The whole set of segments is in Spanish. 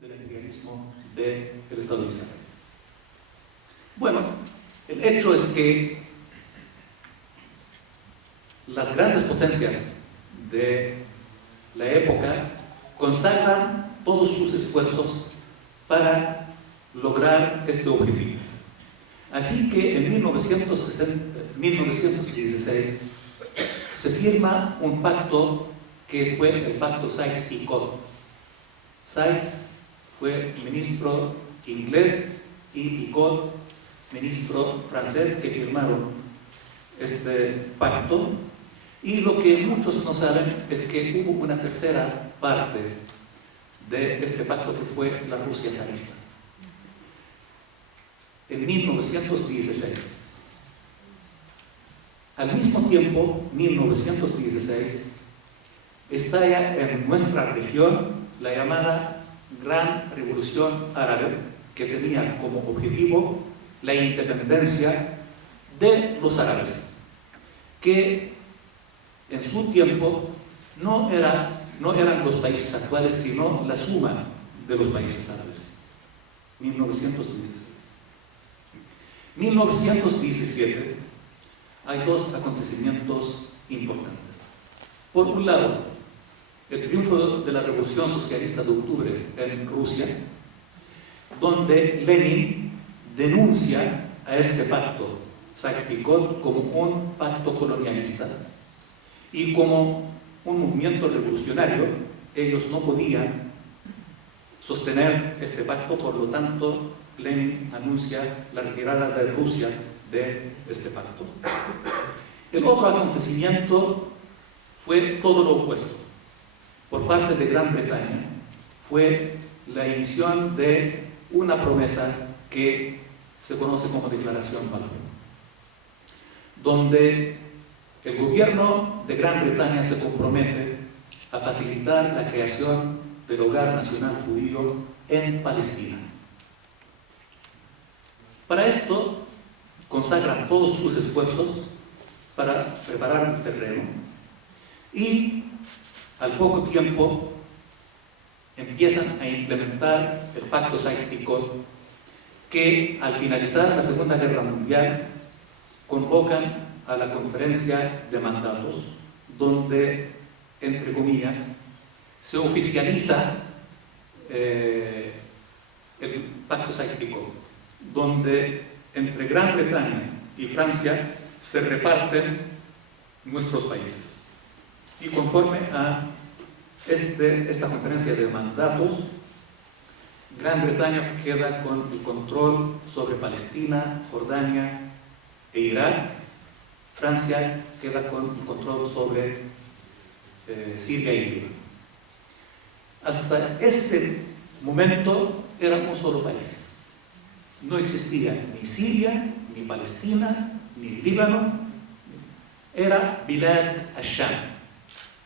del imperialismo del Estado de Israel. Bueno, el hecho es que las grandes potencias de la época consagran todos sus esfuerzos para lograr este objetivo. Así que en 1916 se firma un pacto que fue el pacto Sykes-Picot. Sykes fue ministro inglés y Picot ministro francés, que firmaron este pacto. Y lo que muchos no saben es que hubo una tercera parte de este pacto, que fue la Rusia zarista. En 1916. Al mismo tiempo, 1916, estalla en nuestra región la llamada Gran Revolución Árabe, que tenía como objetivo la independencia de los árabes, que en su tiempo no eran los países actuales, sino la suma de los países árabes. 1916. 1917 hay dos acontecimientos importantes. Por un lado, el triunfo de la Revolución Socialista de Octubre en Rusia, donde Lenin denuncia a este pacto Sykes-Picot como un pacto colonialista y como un movimiento revolucionario. Ellos no podían sostener este pacto, por lo tanto Lenin anuncia la retirada de Rusia de este pacto. El otro acontecimiento fue todo lo opuesto. Por parte de Gran Bretaña fue la emisión de una promesa que se conoce como Declaración Balfour, donde el gobierno de Gran Bretaña se compromete a facilitar la creación del Hogar Nacional Judío en Palestina. Para esto consagran todos sus esfuerzos para preparar el terreno, y al poco tiempo empiezan a implementar el pacto Sykes-Picot, que al finalizar la Segunda Guerra Mundial convocan a la conferencia de mandatos, donde, entre comillas, se oficializa el pacto Sykes-Picot, donde entre Gran Bretaña y Francia se reparten nuestros países. Y conforme a esta conferencia de mandatos, Gran Bretaña queda con el control sobre Palestina, Jordania e Irak. Francia queda con el control sobre Siria y Líbano. Hasta ese momento era un solo país. No existía ni Siria, ni Palestina, ni Líbano. Era Bilad al-Sham,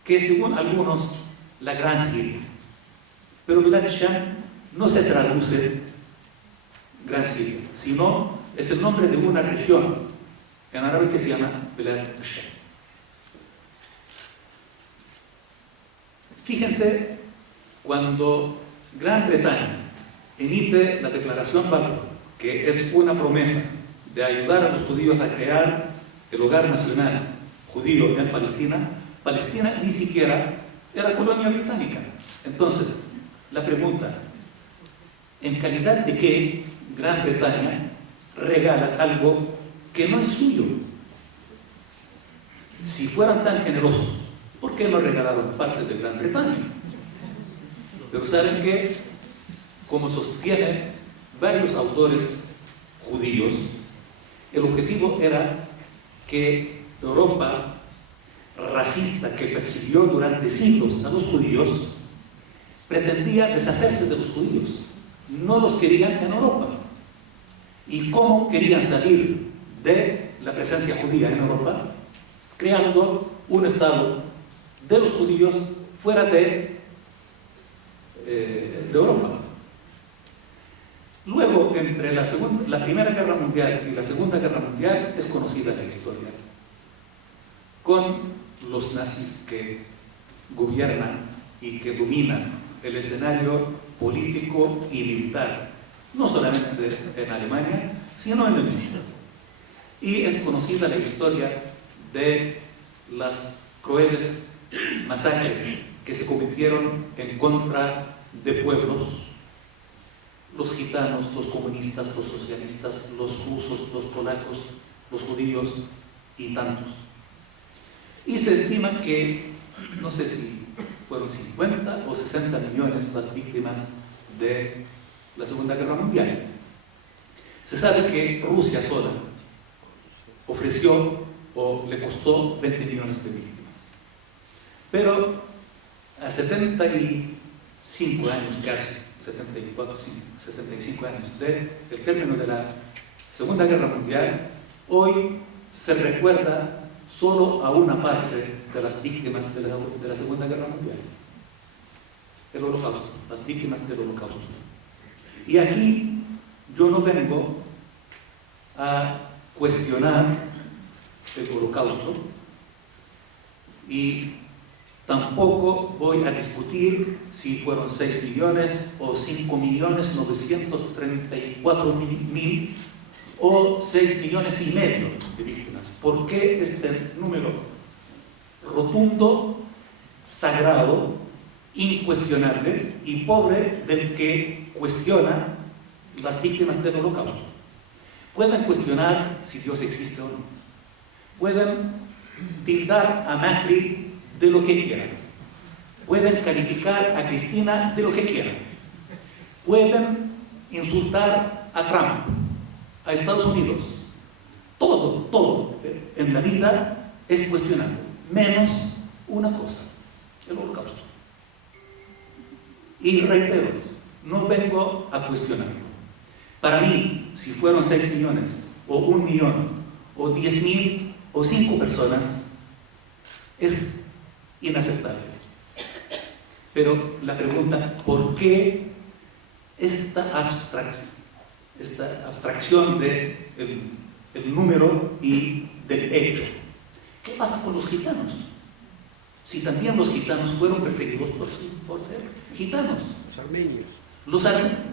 que según algunos, la Gran Siria. Pero Bilad al-Sham no se traduce Gran Siria, sino es el nombre de una región en árabe que se llama Bilad al-Sham. Fíjense, cuando Gran Bretaña emite la Declaración Balfour, que es una promesa de ayudar a los judíos a crear el Hogar Nacional Judío en Palestina, Palestina ni siquiera era colonia británica. Entonces, la pregunta: ¿en calidad de qué Gran Bretaña regala algo que no es suyo? Si fueran tan generosos, ¿por qué no regalaron parte de Gran Bretaña? Pero saben que, como sostienen varios autores judíos, el objetivo era que Europa racista, que persiguió durante siglos a los judíos, pretendía deshacerse de los judíos. No los querían en Europa. ¿Y cómo querían salir de la presencia judía en Europa? Creando un Estado de los judíos fuera de Europa. Luego, entre la Primera Guerra Mundial y la Segunda Guerra Mundial, es conocida la historia, con los nazis que gobiernan y que dominan el escenario político y militar, no solamente en Alemania, sino en el mundo. Y es conocida la historia de las crueles masacres que se cometieron en contra de pueblos, los gitanos, los comunistas, los socialistas, los rusos, los polacos, los judíos y tantos. Y se estima que, no sé si fueron 50 o 60 millones las víctimas de la Segunda Guerra Mundial. Se sabe que Rusia sola ofreció o le costó 20 millones de víctimas. Pero a 75 años casi, 74, 75 años del término de la Segunda Guerra Mundial, hoy se recuerda solo a una parte de las víctimas de la Segunda Guerra Mundial, el Holocausto, las víctimas del Holocausto. Y aquí yo no vengo a cuestionar el Holocausto y tampoco voy a discutir si fueron 6 millones o 5.934.000 o 6,5 millones de víctimas. ¿Por qué este número rotundo, sagrado, incuestionable y pobre del que cuestiona las víctimas del Holocausto? Pueden cuestionar si Dios existe o no. Pueden tildar a Macri de lo que quieran. Pueden calificar a Cristina de lo que quieran. Pueden insultar a Trump, a Estados Unidos. Todo en la vida es cuestionable, menos una cosa, el Holocausto. Y reitero, no vengo a cuestionarlo. Para mí, si fueron 6 millones, o 1 millón, o 10,000, o 5 personas, es inaceptable. Pero la pregunta, ¿por qué esta abstracción del número y del hecho? ¿Qué pasa con los gitanos? Si también los gitanos fueron perseguidos por ser gitanos. Los armenios.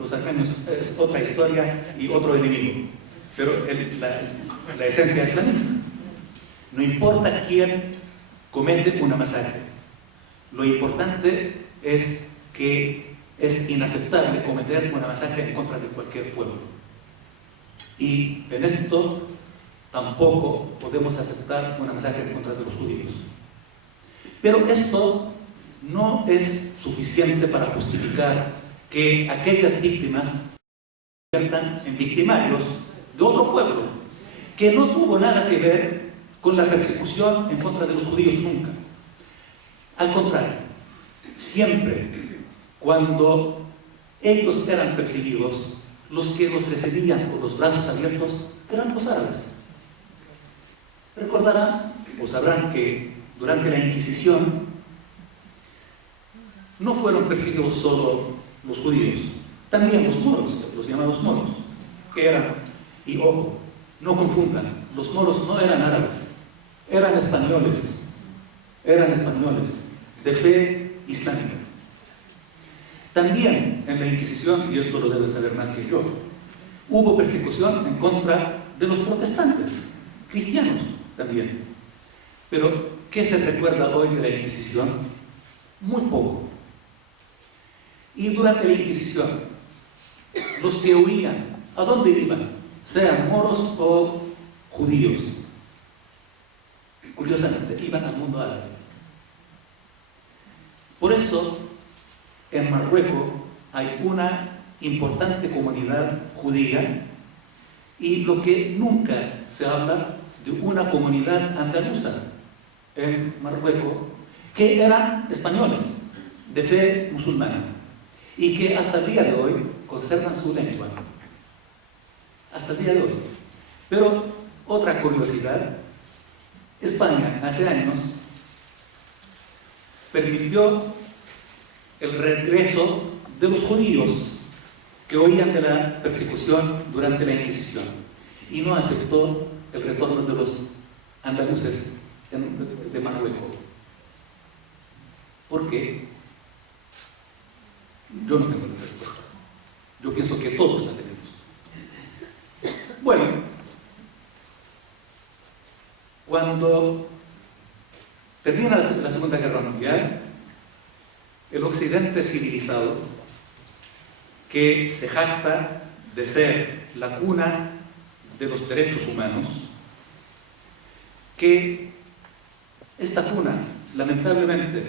Los armenios es otra historia y otro enemigo, pero la esencia es la misma. No importa quién comete una masacre, lo importante es que es inaceptable cometer una masacre en contra de cualquier pueblo. Y en esto tampoco podemos aceptar una masacre en contra de los judíos. Pero esto no es suficiente para justificar que aquellas víctimas se conviertan en victimarios de otro pueblo que no tuvo nada que ver con la persecución en contra de los judíos nunca. Al contrario, siempre cuando ellos eran perseguidos, los que los recibían con los brazos abiertos eran los árabes. Recordarán o sabrán que durante la Inquisición no fueron perseguidos solo los judíos, también los moros, los llamados moros, que eran, y ojo, no confundan, los moros no eran árabes, eran españoles de fe islámica. También en la Inquisición, y esto lo deben saber más que yo, hubo persecución en contra de los protestantes, cristianos también. Pero, ¿qué se recuerda hoy de la Inquisición? Muy poco. Y durante la Inquisición, los que huían, ¿a dónde iban? Sean moros o judíos. Curiosamente, iban al mundo árabe. Por eso, en Marruecos hay una importante comunidad judía y lo que nunca se habla de una comunidad andaluza en Marruecos que eran españoles de fe musulmana y que hasta el día de hoy conservan su lengua. Hasta el día de hoy. Pero otra curiosidad, España hace años permitió el regreso de los judíos que huían de la persecución durante la Inquisición y no aceptó el retorno de los andaluces de Marruecos. ¿Por qué? Yo no tengo la respuesta. Yo pienso que todos la tenemos. Bueno, cuando termina la Segunda Guerra Mundial, el Occidente civilizado, que se jacta de ser la cuna de los derechos humanos, que esta cuna, lamentablemente,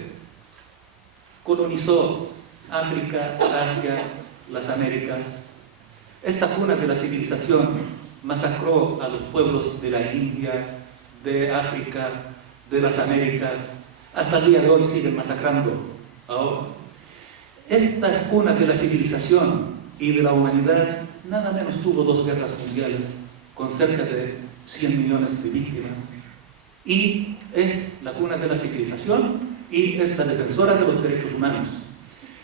colonizó África, Asia, las Américas. Esta cuna de la civilización masacró a los pueblos de la India, de África, de las Américas. Hasta el día de hoy siguen masacrando ahora. Esta cuna de la civilización y de la humanidad nada menos tuvo 2 guerras mundiales con cerca de 100 millones de víctimas, y es la cuna de la civilización y es la defensora de los derechos humanos,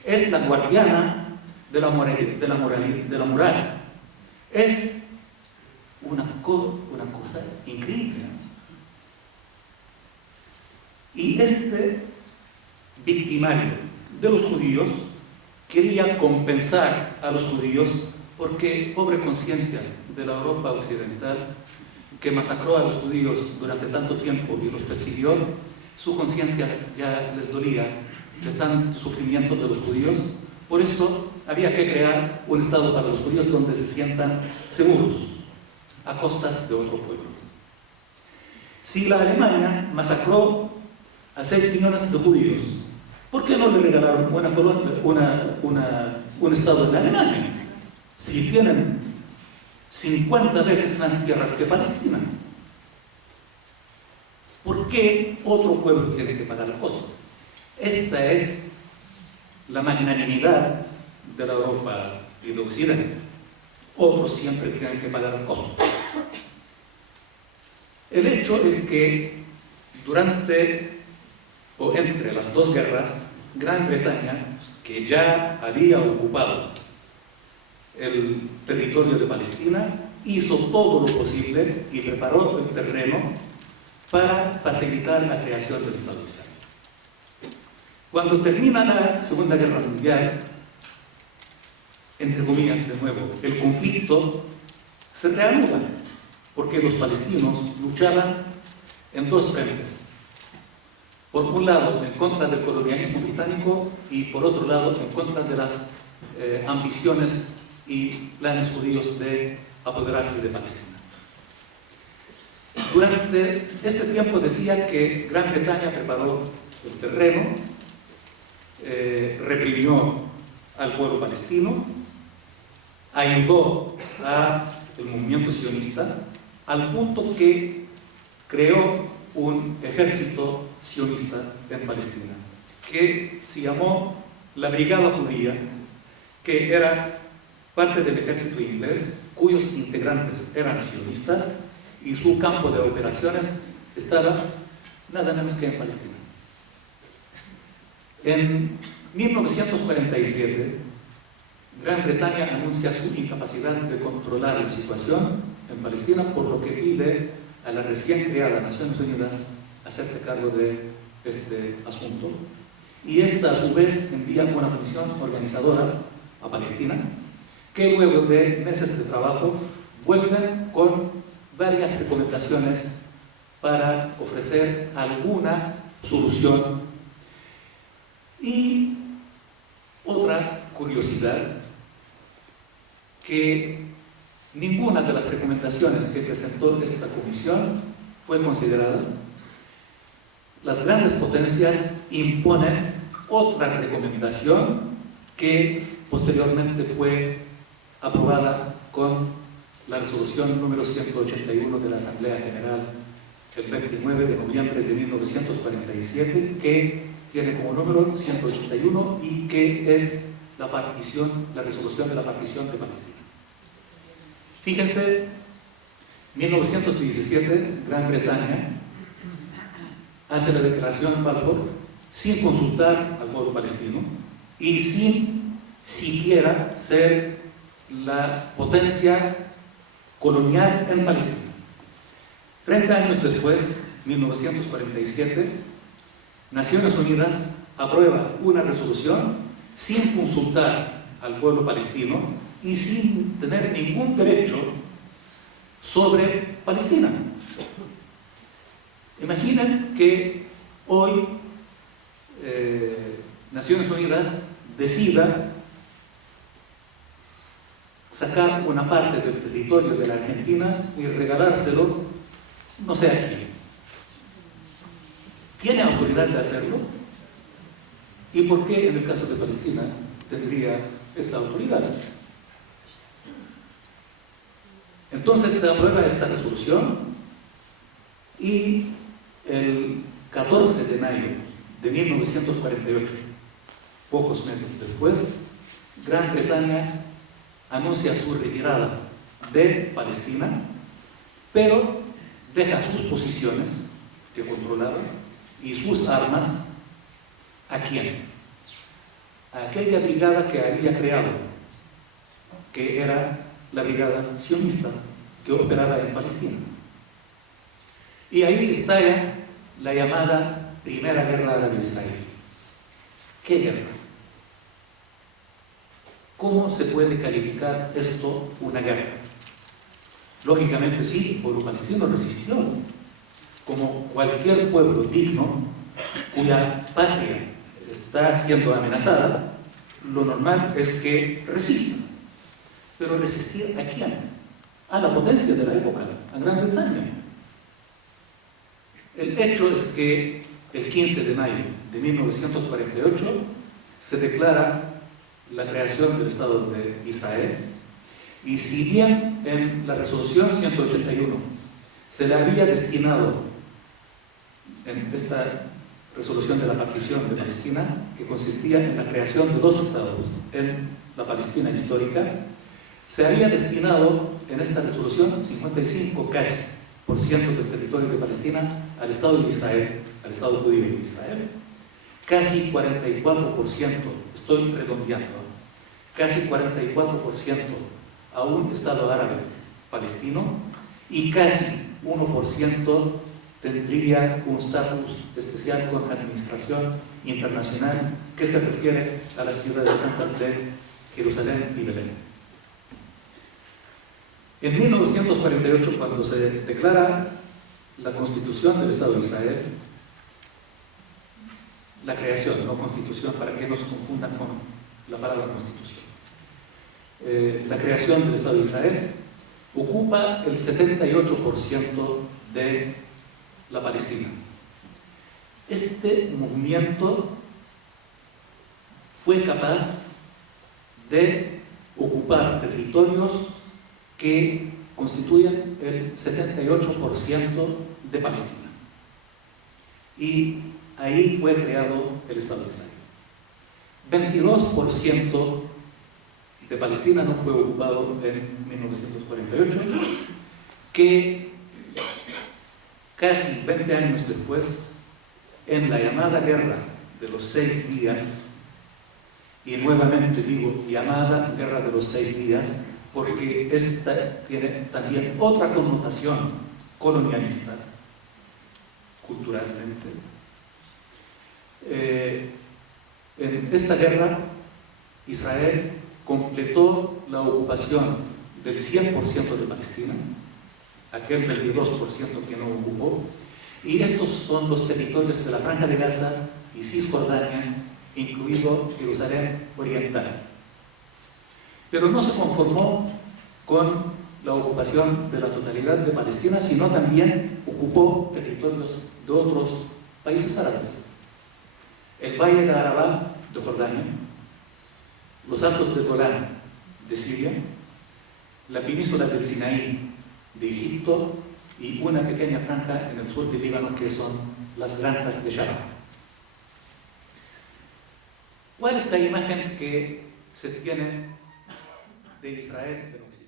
es la guardiana de la moral. Es una cosa increíble. Y este victimario de los judíos quería compensar a los judíos porque, pobre conciencia de la Europa occidental, que masacró a los judíos durante tanto tiempo y los persiguió, su conciencia ya les dolía de tanto sufrimiento de los judíos. Por eso había que crear un Estado para los judíos donde se sientan seguros, a costas de otro pueblo. Si la Alemania masacró a 6 millones de judíos, ¿por qué no le regalaron un Estado en Alemania? Si tienen 50 veces más tierras que Palestina, ¿por qué otro pueblo tiene que pagar el costo? Esta es la magnanimidad de la Europa y de Occidente. Otros siempre tienen que pagar el costo. El hecho es que durante o entre las 2 guerras, Gran Bretaña, que ya había ocupado el territorio de Palestina, hizo todo lo posible y preparó el terreno para facilitar la creación del Estado Islámico. Cuando termina la Segunda Guerra Mundial, entre comillas de nuevo, el conflicto se reanuda, porque los palestinos luchaban en 2 frentes. Por un lado, en contra del colonialismo británico, y por otro lado, en contra de las ambiciones y planes judíos de apoderarse de Palestina. Durante este tiempo decía que Gran Bretaña preparó el terreno, reprimió al pueblo palestino, ayudó al movimiento sionista, al punto que creó un ejército sionista en Palestina, que se llamó la Brigada Judía, que era parte del ejército inglés, cuyos integrantes eran sionistas, y su campo de operaciones estaba nada menos que en Palestina. En 1947, Gran Bretaña anuncia su incapacidad de controlar la situación en Palestina, por lo que pide a la recién creada Naciones Unidas hacerse cargo de este asunto, y esta a su vez envía una comisión organizadora a Palestina, que luego de meses de trabajo vuelven con varias recomendaciones para ofrecer alguna solución. Y otra curiosidad, que ninguna de las recomendaciones que presentó esta comisión fue considerada. Las grandes potencias imponen otra recomendación que posteriormente fue aprobada con la resolución número 181 de la Asamblea General el 29 de noviembre de 1947, que tiene como número 181 y que es la resolución de la partición de Palestina. Fíjense, 1917, Gran Bretaña hace la declaración Balfour sin consultar al pueblo palestino y sin siquiera ser la potencia colonial en Palestina. 30 años después, 1947, Naciones Unidas aprueba una resolución sin consultar al pueblo palestino y sin tener ningún derecho sobre Palestina. Imaginen que hoy Naciones Unidas decida sacar una parte del territorio de la Argentina y regalárselo, no sé a quién. ¿Tiene autoridad de hacerlo? ¿Y por qué en el caso de Palestina tendría esa autoridad? Entonces se aprueba esta resolución y el 14 de mayo de 1948, pocos meses después, Gran Bretaña anuncia su retirada de Palestina, pero deja sus posiciones que controlaba y sus armas ¿a quién? A aquella brigada que había creado, que era la brigada sionista que operaba en Palestina. Y ahí estalla la llamada Primera Guerra Árabe-Israelí. ¿Qué guerra? ¿Cómo se puede calificar esto una guerra? Lógicamente sí, el pueblo palestino resistió, como cualquier pueblo digno cuya patria está siendo amenazada, lo normal es que resista. Pero resistir ¿a quién? A la potencia de la época, a Gran Bretaña. El hecho es que el 15 de mayo de 1948 se declara la creación del Estado de Israel, y si bien en la resolución 181 se le había destinado, en esta resolución de la partición de Palestina, que consistía en la creación de dos estados en la Palestina histórica, se había destinado en esta resolución 55 casi por ciento del territorio de Palestina al Estado de Israel, al Estado judío de Israel, casi 44%, estoy redondeando, casi 44% a un Estado árabe palestino, y casi 1% tendría un estatus especial con administración internacional que se refiere a las ciudades santas de Jerusalén y Belén. En 1948, cuando se declara la constitución del Estado de Israel, la creación, no constitución, para que no se confundan con la palabra constitución, la creación del Estado de Israel ocupa el 78% de la Palestina. Este movimiento fue capaz de ocupar territorios que constituyen el 78% de Palestina. Y ahí fue creado el Estado de Israel. 22% de Palestina no fue ocupado en 1948, que casi 20 años después, en la llamada Guerra de los 6 días, y nuevamente digo llamada Guerra de los 6 días, porque esta tiene también otra connotación colonialista, culturalmente. En esta guerra, Israel completó la ocupación del 100% de Palestina, aquel 22% que no ocupó, y estos son los territorios de la Franja de Gaza y Cisjordania, incluido Jerusalén Oriental. Pero no se conformó con la ocupación de la totalidad de Palestina, sino también ocupó territorios de otros países árabes. El Valle de Arabá de Jordania, los Altos del Golán de Siria, la península del Sinaí de Egipto y una pequeña franja en el sur del Líbano que son las granjas de Shabbat. ¿Cuál es la imagen que se tiene de Israel en Occidente?